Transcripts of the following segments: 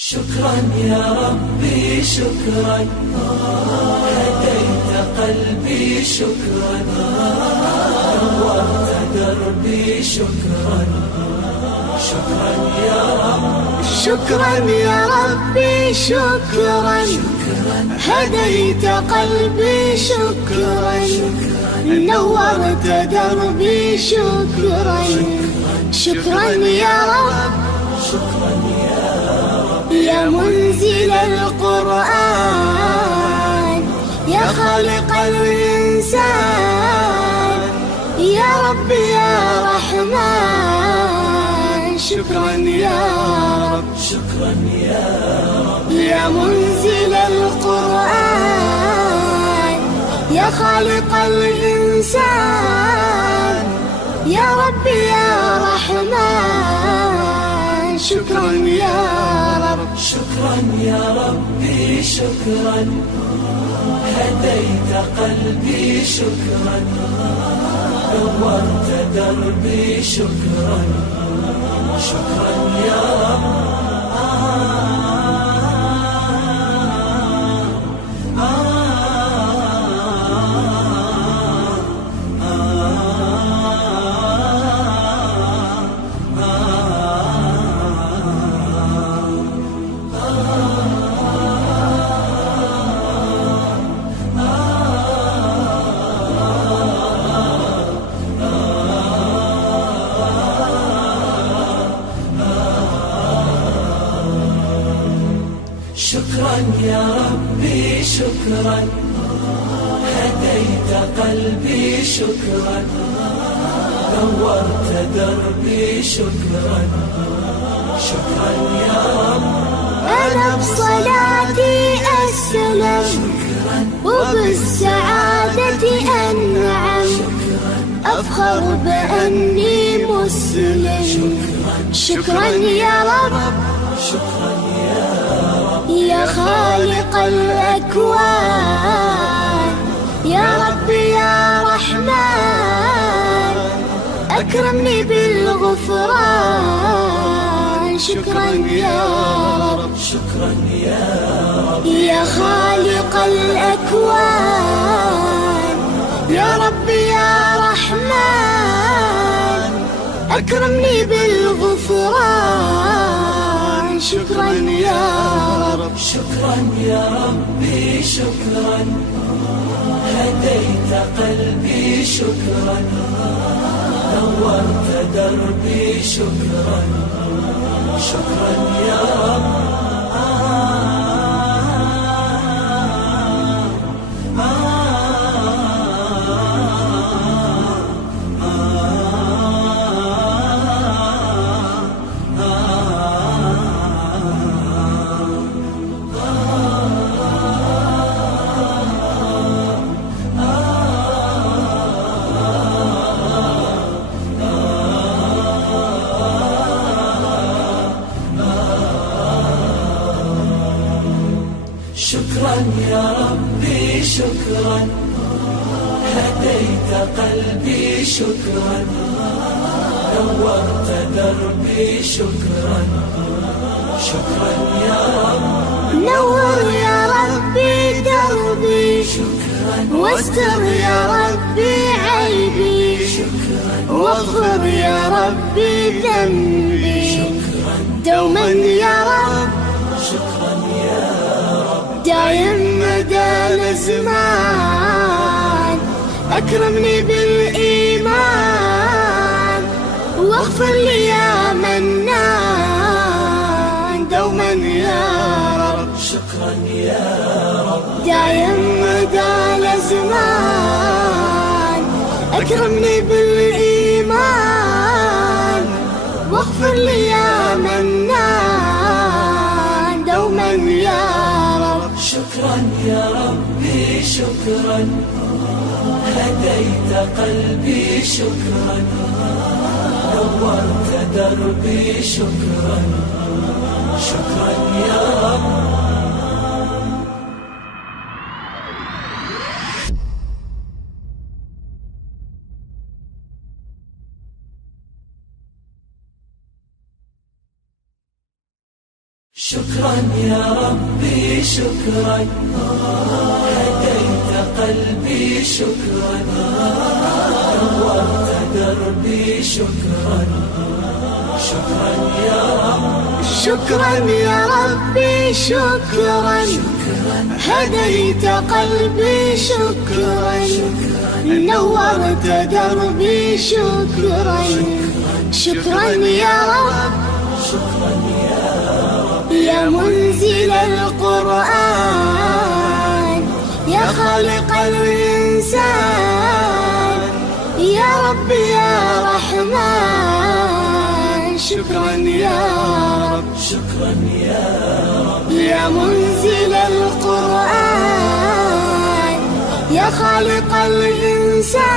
شكرا يا ربي شكرا، هديت قلبي شكرا، نورت دربي شكرا. شكرا يا رب، شكرا يا ربي شكرا، هديت قلبي شكرا، نورت دربي شكرا. شكرا يا رب، شكرا يا رب، يا منزل القرآن، يا خالق الإنسان، يا رب يا رحمن. شكرا يا رب، شكرا يا رب، يا منزل القرآن، يا خالق الإنسان، يا رب يا رحمن. شكرا يا رب، شكرا يا ربي شكرا، هديت قلبي شكرا، نورت دربي شكرا. شكرا يا رب، شكرا يا ربي شكرا، هديت قلبي شكرا، نورت دربي شكرا. شكرا يا رب، أنا بصلاتي أسلم، وبالسعادة أنعم، أفخر بأني مسلم. شكرا يا رب، شكرا يا رب، يا خالق الأكوان، يا رب يا رحمن، أكرمني بالغفران. شكرا يا رب، شكرا يا رب، يا خالق الأكوان، يا رب يا رحمن، أكرمني بالغفران. شكرا يا رب، شكرا يا ربي شكرا، هديت قلبي شكرا، نورت دربي شكرا. شكرا يا رب، شكرا يا ربي شكرا، هديت قلبي شكرا، نورت دربي شكرا. شكرا يا رب، نور يا ربي دربي، واستر يا ربي عيبي، واغفر يا ربي ذنبي دوما يا رب. شكرا يا رب، دايم مدى الزمان، أكرمني بالإيمان، واغفر لي يا منان دوما يا رب. شكرا يا رب، دايم مدى الزمان، أكرمني بالإيمان، واغفر لي يا منان دوما يا رب. شكرا يا ربي شكرا، هديت قلبي شكرا، نورت دربي شكرا. شكرا يا رب. شكرا شكرا يا ربي شكرا، هديت قلبي شكرا، نورت دربي شكرا، شكرا يا رب. شكرا يا ربي شكرا، هديت قلبي شكرا، نورت دربي شكرا، شكرا يا رب. شكرا يا رب. يا منزل القرآن، يا خالق الإنسان، يا رب يا رحمن، شكرا يا رب. شكرا يا رب. يا منزل القرآن، يا خالق الإنسان،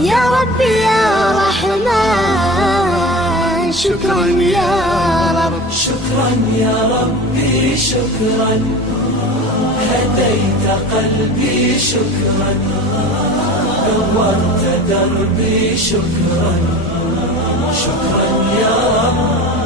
يا رب يا رحمن، شكرا يا رب. شكرا يا ربي شكرا، هديت قلبي شكرا، نورت دربي شكرا، شكرا يا رب.